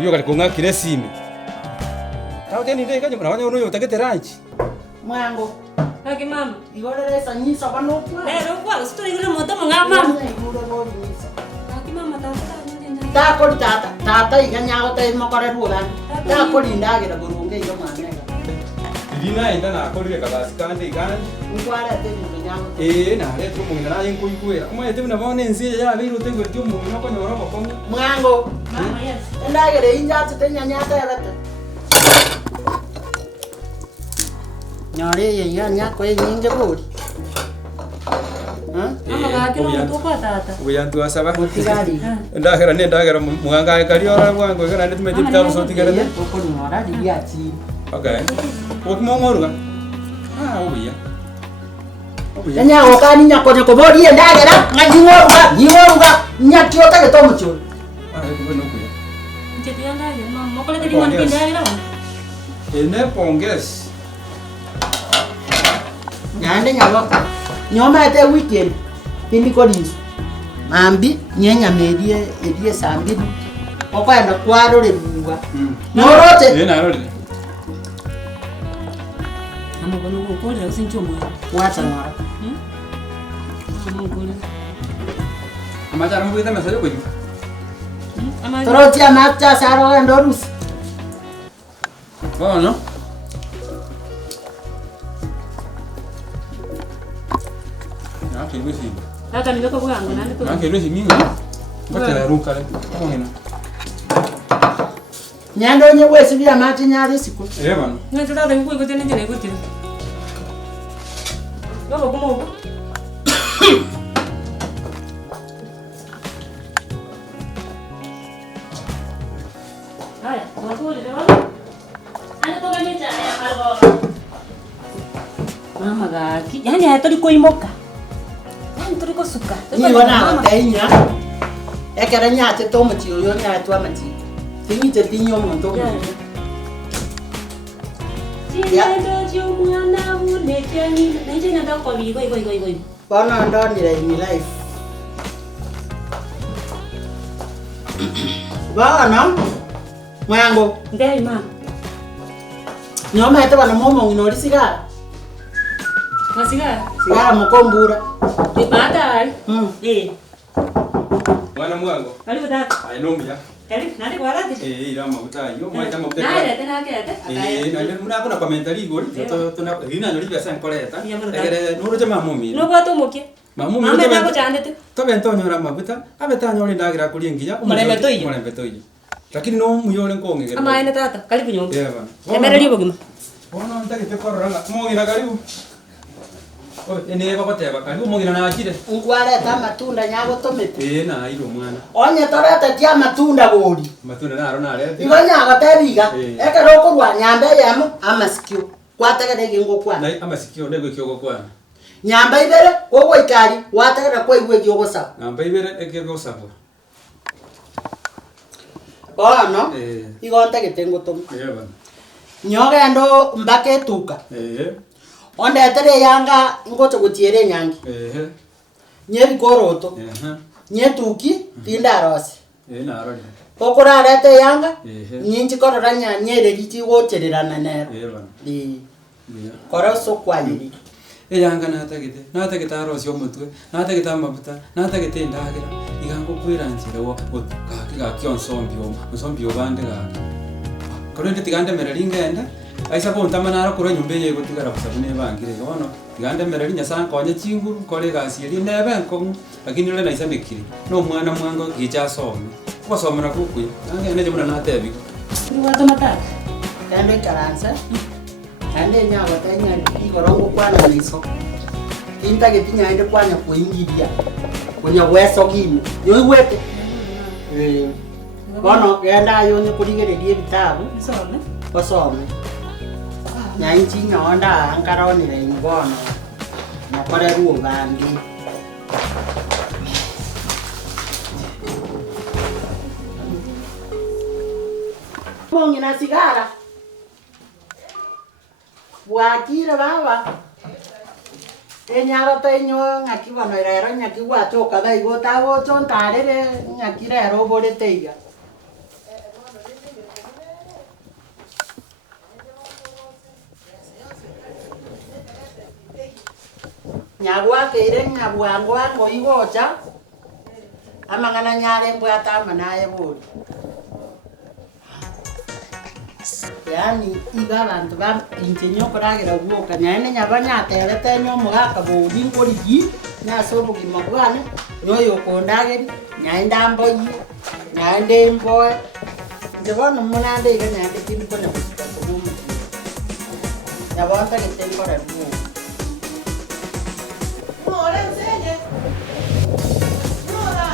Uyo kali kunga kile sime. Tao teni ndeka nyuma wanyo uno yotakete ranchi. Mwango. Haki mama. Igorere sanyisa banokwa. Kwa story ngire moto manga mama. Haki mama Takori tata iganyago tai makore ruga. Takori ndagira burunge iyo mwanega. Dina enda na akorire kabasi kandi kandi. Nkwara teni nyago. Na retro mungina na yenko ikwera. Kuma yete na bone nzi ya biro tengo tyo mungina ko nyoro ko komu. Mwango. Mama yes. Ndagira inja tenya nyata yarata. Nyore ye ya nyako nyinge buri. Mama gake no kwa tata. Uyantu asaba. Tigari. Ndagira muganga kali ora bwango kana ndime tipta so tigara de. Ko nyora di yachi. Okay. Ko mongoruga. Uya. Nya okani nyako ne ko bori ndagira ngingoruga nyakyo ta to mucho. Ko no kuya. Njeti anda ye mama mokole te dimon pindagira wa. Ene ponges. Nyande nyawo. Nyoma ete weekend. Pindi ko disu. Mambi nyenya medie sambi. Okwenda kwaro le buga. Nyorote. Na rode. Mama kono ko ko le sin chomo. Wacha ngara. Mama kono. Amacha mo kita masayo ko. Ama Toroti amacha saro ndorus. No. Kelwesi. tata nimeko kwa anga nani ko. Kelwesi mingi. Batera ruka le. Ngena. Nyando nye wesi bia mati nyari siku. Bana. Ngati tata ngiko ko tene jene ko tene. Baba kuma uko. Haya, wakuli baba. Ana toka mecha ya kalbo. Mama gaki, yani hatari koimoka. Turi ko suka. Ni wana tainya. Ekera nyate to muti yo nyate amati. Tingi te tinyo mo to. Ya. Jo mwana ule jani. Nje nenda kwa bigo igo. Bana ndo ni life. Bana. Mwango. Ndai mama. Nyoma ete bana momo nginori sigara. Masigara. Sigara mukombura. Ipata. Mwana mwango. Karibu tata. Ai nomya. Karibu nani kwa rati? Ira mafuta yo mwaita mafuta. Nale tena kete. Na muna kuna commentary gori. Tuna rina nori bia san koleta. Egere nuru jama mumi. No kwa to moke. Mami mama ta ko chandete. To bento nyora mafuta. Abeta nyori ndagira kuri ngiya. Mulembe toyi. Lakini no muyole ngongegere. Ama ene tata. Karibu nyombe. Bana. Emera libo gima. Bona ndake koranga. Mongina karibu. Ene baba teba karibu mongina na akire. Ngware ta matunda nyago tomete. Na iro mwana. Onye torete tia matunda gori. Matunda na rona le. Igonya gateriga. Eka roko rwa nyambe yamo amasikio. Kwategere gingo kwana. Na amasikio ndego kyogo kwana. Nyamba ibere wogo ikari wategere kwa igwe gyogo sa. Nyamba ibere ekego sabo. Bono. Igonta gitengo tom. Bana. Nyoga ndo mbake tuka. Onde tere yanga ngoto gutiere nyangi. Nyeri koroto. Nyetuki tinda rosi. Na rodi. Okora rete yanga. Nyinji korora nyere giti gochererana nero. Di. Kora so kwaliri. Yanga natagete arosi omutwe, natagete amabuta, natagete ndagira. Igango kwiranjira wo ka onsombi obande ga. Korende tigande mereri ngenda. Aisa ko ntamanara kuro nyumbe ye gutigara busabune bangire bono tigande mereri nyasa konye chinguru kore gasiri nebe nko lakini le naisa mekiri no mwana mwango gija some ko somera kuku ange ne jumna na tebi Kuri wato mata. Kande karansa. Kande nyago tanya ikorongo kwana niso. Inta getinya inde kwanya kuingiria. Kunya weso gini. Yo iwete. Bono genda yo ni kurigererie bitabu. Some. Basome. Nyanji nyonda ankaronire ingono. Nakore ruo bandi. Mongi na sigara. Wakire baba. Enyaro tenyo ngakiwa no irero nyakiwa toka dai gota go chontarere nyakire ro bore teiga. nyagwakire nyabwangu wangu igocha amangana nyare mbwata manaye buri yani iga abantu ba injenyo koragira guoka nyane nyabanya terete nyo mugaka buri ngori gi nyasobo gi magwane nyoyo kondageri nyaenda mboyi nyande mboy ndibona munande iga nyande kindi kona kubumu nyabota gitembora du mora nzenye mora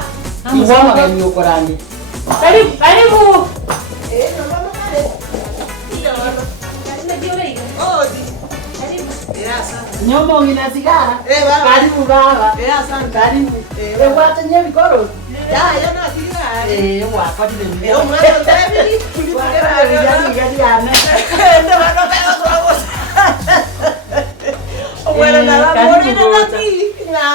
ngoma kani ukorani Karibu. no mama kale Nyomo ngina sigara. Baba. Karibu baba. Asante. Karibu. Wata nyebi koro. Ya na sigara. Wako dile. Umwana ndabi kulikera Yani gadi ane. ende bano bano kwa. Umwana ndabona ndati.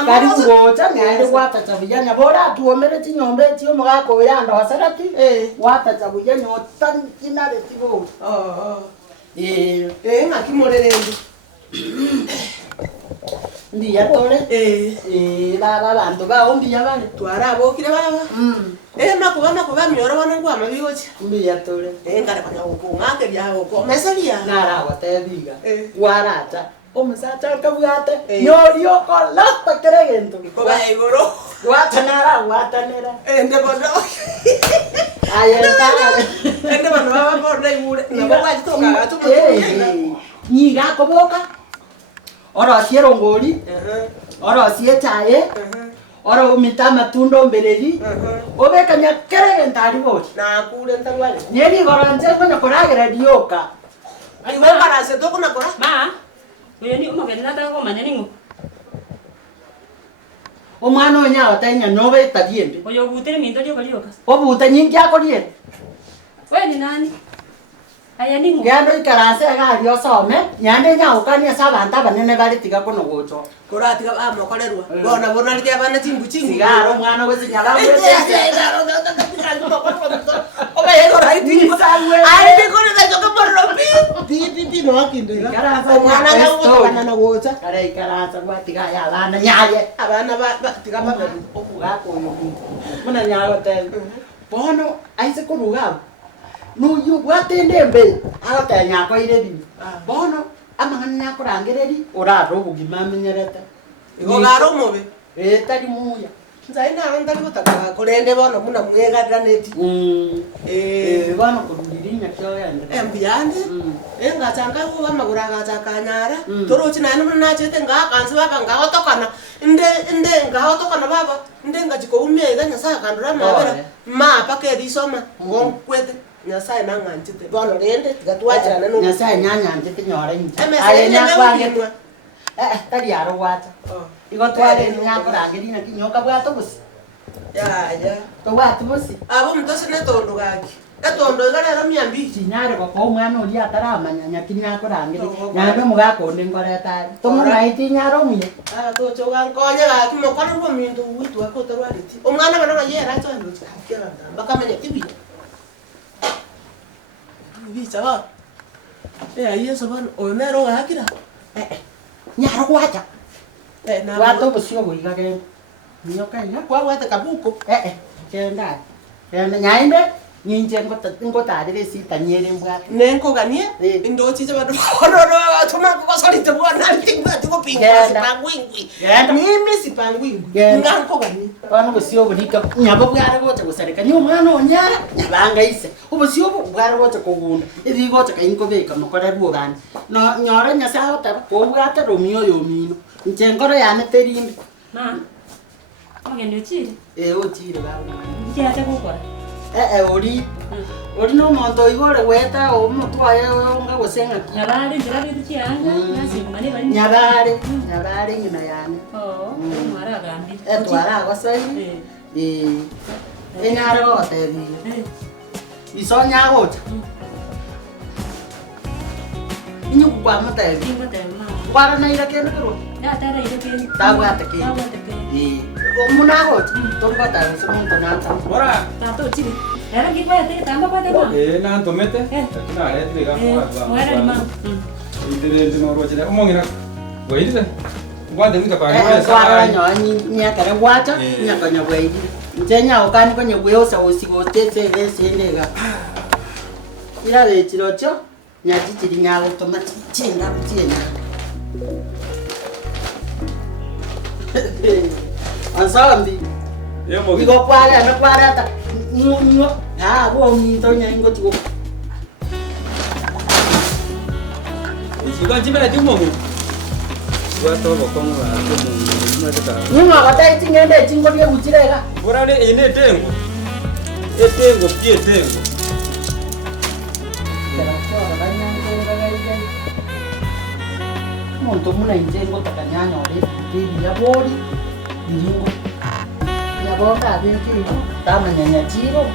Karibu wocha ngende wata chabiyanya bora tuomere tinyombe tiyo mugako yanda wasarati. Wata chabiyanya otan kinare tibo. Ngakimorerende. Ndi yatore. Baba bantu ba ombi yabane. Twarabokire baba. Makuba myoro bana ngwa mabigocha. Ndi yatore. Ngare bana ngake byaho ko mesalia. Nara watebiga. Warata. Omusata kabugate. Nyori okola pakeregento. Koba igoro. Watanera. Ende bono. Ayenta. Ende bano baba bono igure. Nabo kwatoka atumo. Nyiga koboka. Ora siero ngori. Ora sietaye. Ora umita matundo mbeleli. Obeka nyakeregento aliboti. Na kule ntangwale. Nyeri goranje konya koragira dioka. Ai mara se toko na kora. Ma. Oyo ni umageni nataka komanya ningo. Omwana onya otanya nobe tadiembe. Oyo gutire minto lyo kalioka. Obuta nyingi akorie. Wewe ni nani? Aya ningo. Gando ikarase gari osome. Nyande nya ukania sabanta banene bali tiga kono gocho. Kora tiga amokorerwa. Bona ria bana chingu chingu. Sigaro mwana wese nyala wese. Oba yego right. Ai de kore da jogo porro pi no akinde. Karasa Mwana na wo bana na wocha. Kara ikarasa kwa tiga ya bana nyaye. Abana ba tiga ba. Okuga ko yo. Muna nyago te. Bono aise kuruga. No yu watende mbe. Ata nyako ire bi. Bono amangana nakurangereri ora robo gimamenyerete. Igo garo mobe. Tari muya. Nzaina anda gutaka kurende bono muna mwega draneti. Bana kurudirinya kyo yande. Embiyande. Enga changa ko amagura ga chakanyara. Torochi na ino na chete nga kansi baba nga otokana. Inde nga otokana baba. Inde nga chiko umye ga nyasa kandura mabera. Ma pake risoma ngomkwete. Nyasa na nganchite. Bono rende gatwajana no. Nyasa nyanya ndite nyore nyi. Aye nyakwange. Tari aro wata. Igo tware nyakurangeri na kinyoka bwato busi. Ya. To watu busi. Abo mtose ne tondo gaki. Etondo igara miambi. Chinyare ko mwana uri ataramanya nyakinyakurangeri. Nyabe mugako ndingoreta. Tumuna itinyaro muye. To choga nkonya gaki mokana rwo mindu witu akotorwariti. Omwana bana bayera cyane cyakira. Bakamenya tibi. Bicha ba. Aye so ban onero gakira. Nyaro wata. Na Watu busi ogo igage. Nyoka ina. kwa wata kabuko. Kenda. Kenda nyaimbe. Nyinje ngota dere sita nyere mbwate. Nenko ganie. Indo chicha bado. Ororo tuna ko solite bwana tinga tiko pinga sipangwingwi. Mimi sipangwingwi. Nganko ganie. Bana busio bulika nyabo bwara gote gusareka nyumwana onyara nyabanga ise. Ubusio bwara gote kugunda. Ithi gote kainko beka makora ruo bana. No nyora nyasa ota ko bwata romio yo mino. Nchengoro yane terimbi. Ma. Mageni uchiri. Ochire baba. Kiate gukora. Ori no monto igore weta o mutwaye nga gosenga. Nyabare ndira bitu cyanga nyasi mane bari. Nyabare ngina yani. Mwara gambi. Twara gosai. Enyara gote bi. Iso nyagote. Inyu kwa mata bi. Ingo tema. Kwara na ira kene kero. Ya tara ile kene. Tawa atake. Muna gote. Tonga ta so monto nata. Ora. Tato chiri. Era ki pa te tamba pa te ma. Na ntomete. Na ale tiga kwa. Mwara ni ma. Idire ndino roche. Omongina. Goide. Ngwate ngita kwa kwara nyonyi nyakare gwacha nyakonya bwaidi njenya okani konye bweosa usigotese esendega ira bechirocho nyachitiri nyago tomati chinga mutienya ansambi iko kwara na kwara ta munyo bo minto nyango tigo Ikigo njimera timogo. Wato bokongo ba tumu. Nyuma kata itingende chingo bye gutirega. Burale ine tengo. Etengo pie tengo. Muntu muna injengo takanyanya ore bibi ya bori ndingo. Ya boka binti tamanya chiro.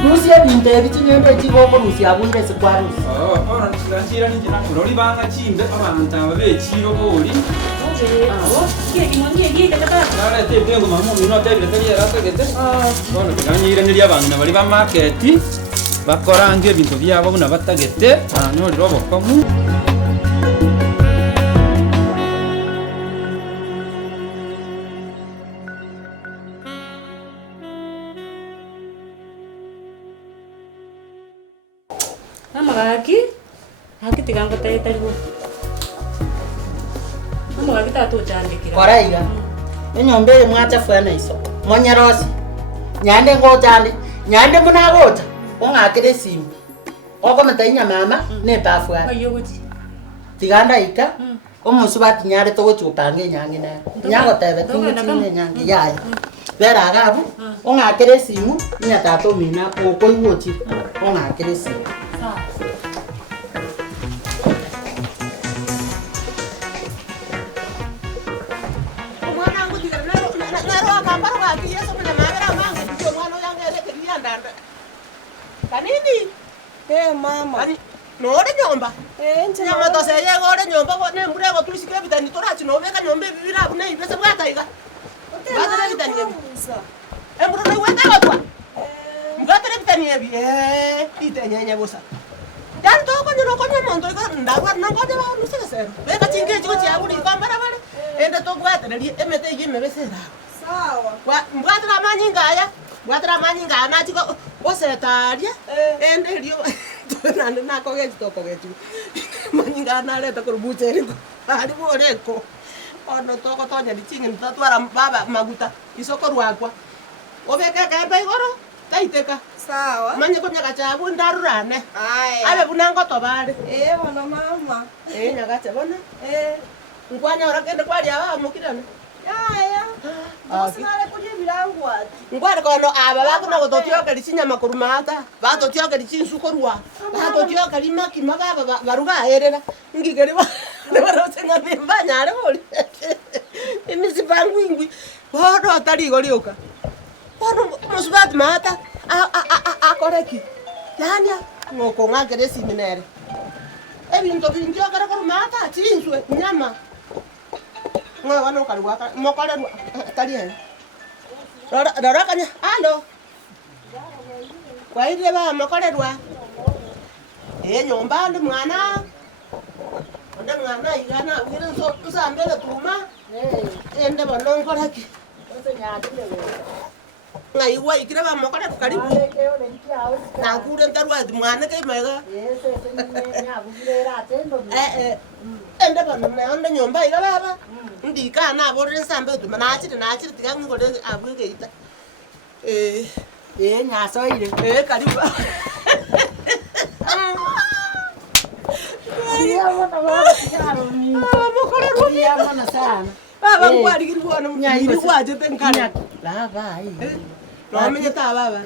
Rusia binte bitingende chigo ko Rusia bwire sikwarusi. Ora nchira ninjina kurori banga chimbe abantu ababe chiro bori. Nare te tengo mamu no te te ya rata gete. Bono teganyira niri abantu bari ba market bakorange bintu byabo buna batagete. No robo komu. Haki tigango tayetariwo. Gaki tatu chandikira. Koraiga. Enyombe mwacha fana iso. Monyerosi. Nyande ngotande. Nyande muna gota. Ongakire simu. Oko metainya mama ne pafwa. Ayo guti. Tiganda ika. Omusubati nyare to gochupange nyange na. Nyago tebe tinge nyange yaya. Bera agabu. Ongakire simu nya tato mina oko iwochi. Ongakire simu. Kanini? Mama. Nore nyomba. Nyama to se ye gore nyomba ko ne mbure ko tulisi ke bitani to rachi no beka nyombe bibira bu ne ibese bwata iga. Bwata ne bitani yebi. Mburo ne weta gotwa. Bwata ne bitani yebi. Ite nyanya bosa. Dan to ko no ko nyamondo iga ndagwa na ko jaba no se sero. Beka chinge chiko chia buri ko mbara bare. Ende to bwata ne emete yime besera. Sawa. Bwata na manyinga ya. Bwata manyinga na chiko osetaria ende rio nande nako getoko getu manyinga na leta ko bucheri ko ari boreko ono toko tonya dichinge tatwara baba maguta isoko rwakwa obeka kembe igoro taiteka sawa manye ko nyaka chabu ndarurane abe bunango tobare bona mama nyaka chabona ngwanya ora kende kwali aba mukirana ya Osnale kuje bilangu ati. Ngware kono aba bakuna gototyoka lisinya makuru mata. Batotyoka lisinsuko ruwa. Batotyoka limaki magaba baruga erera. Ngigere ba. Barotenga bimbanya ale boli. Imisi bangwingwi. Bodo tali golioka. Bodo musubati mata. Akoreki. Yanya ngoko ngagere siminere. Ebinto binjo kara koru mata chinswe nyama. Ngoy wano kalwa ka mo kala tali hen dora kanya alo kwa ile ba mo kala dwa nyomba ndo mwana igana wira so tusambele tuma ende bono kola ki ngai wa ikira ba mo kala karibu na kure ntarwa mwana ke mega ende bono na nyomba iga baba ndika na borre sambe tu nachire tigangu gode abuge ita nyaso ile karibu ya mwana baba karo ni mokore rubi ya mwana sana baba ngwari kirwana nyiri kwaje tenkana baba Wamenye ta baba.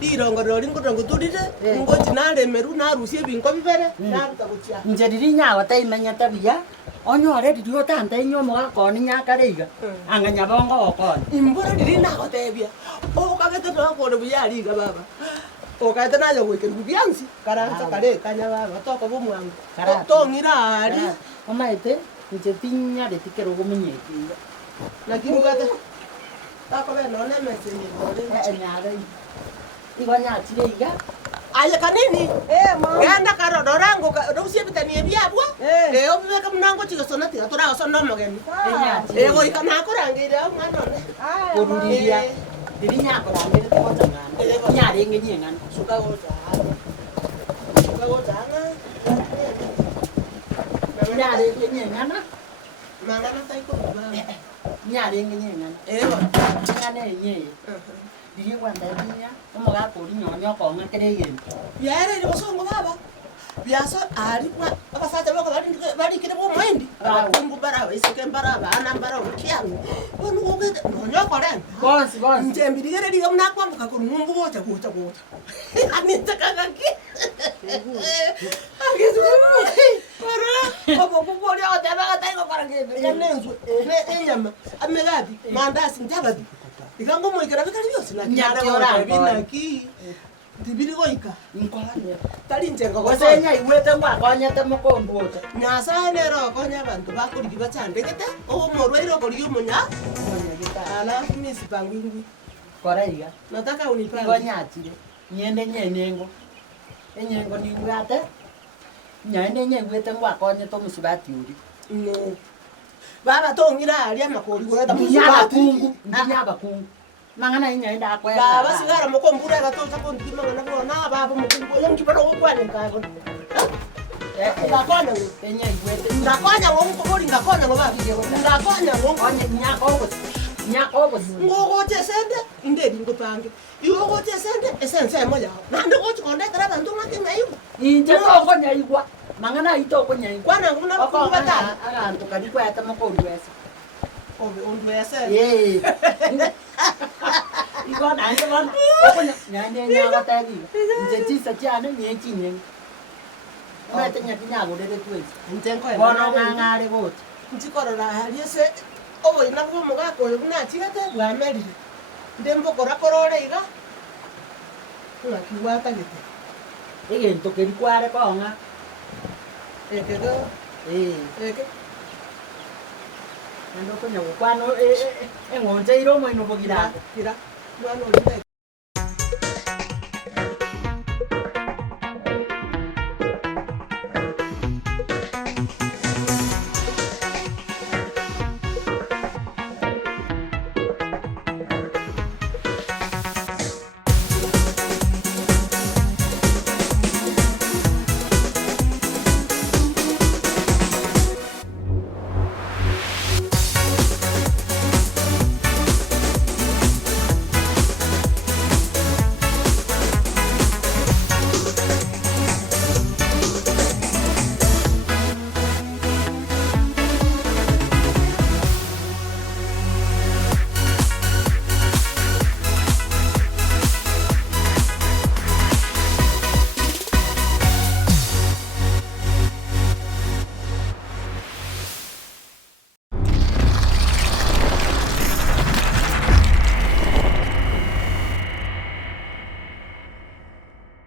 Irongo rori ngorongo turire ngo jinare meru na rusie bingo bibere na rutagutia. Njeriri nyawa ta imenya tabia. Onyo re dio ta anta nyomo ga koni nyakareiga. Anganya bongo okoni. Imbora diri na gotebia. O kagete no ko ro buya riga baba. O kagete na yo weke rubiansi. Karanta kare kanya baba to ko bumwangu. To ngira ari. Omaite njetinya de tikero gomenyeki. Lakini gate Tako be no ne mesenye. Igonya tire iga. aya kanini genda karo dorango dosie bitanie biabwa obibeka munango chigasona tiga turagosona omogeni goika nakorangire mwana one Kurudia. Diri nyako rangire tikocha ngana. Nyarenge nyengana. Nyarenge nyengana. mangana taiko Nyarenge nyengana. Ngane yenye. Diri kwanda dinya. Omoga kuri nyonyo ko ngakere yeni. yare ri bosongo baba biaso ari kwa abasacha bako bari kire bo mwendi akumbu bara isike bara bana bara ukiangu onu ogede nonyo kore Bonsi. njembirigere diga mna kwambuka ku numbu gocha anita kagaki agizu para obo bubori ota baga taiko para ngende yanenzu enyama amegadi mandasi njabadi ikango moikera bikari byose na Nyakora binaki dibiri goika Nkwane. tari njengo Wasenya iwete mwakonyete mukombote. nyasaye nero konya abantu bakurigi bachandegete obo morweiro kori umunya ala misi pangwingwi Koraiga. nataka unipange Igonyatire. Nyende nyenengo. Enyengo ni ngwate. Nyende nyewete mwakonyete musibati uri. no baba tongira aria makori gweta Nyabakungu. Nyabakungu. Mangana inyenda akwera. baba sigara mukombura gatoza kondi mangana bona baba mukumbo yongi baro kwane kago ngakona Enye iwete. ngakonya ngo mukori ngakonya ngo babi ngakonya ngo Onye nyako. ngogote sende indedi ngopange iwogote sende esense moja nande gochi konde kara bantu ngati ngayu Inje toko nyaigwa. Mangana itoko nyaigwa. kwana nguna kubata Agantu kadikwa yata mukori wese. obe ondu ese Ye. Igona ande bana. Okonya nyande nyaga tagi. Nje tisa cyane nyechi nyenga. Mate nyakinyago dede twese. ntenko Bono ngangare gote. ntikorora hari ese obo inabwo mugako yuna chigate bwamerire ndembo korakorore iga ngakiwata gite Egento kerikware konga. ekego eke Ando konya kwano engonje iro mo ino bogira. kira mwana olite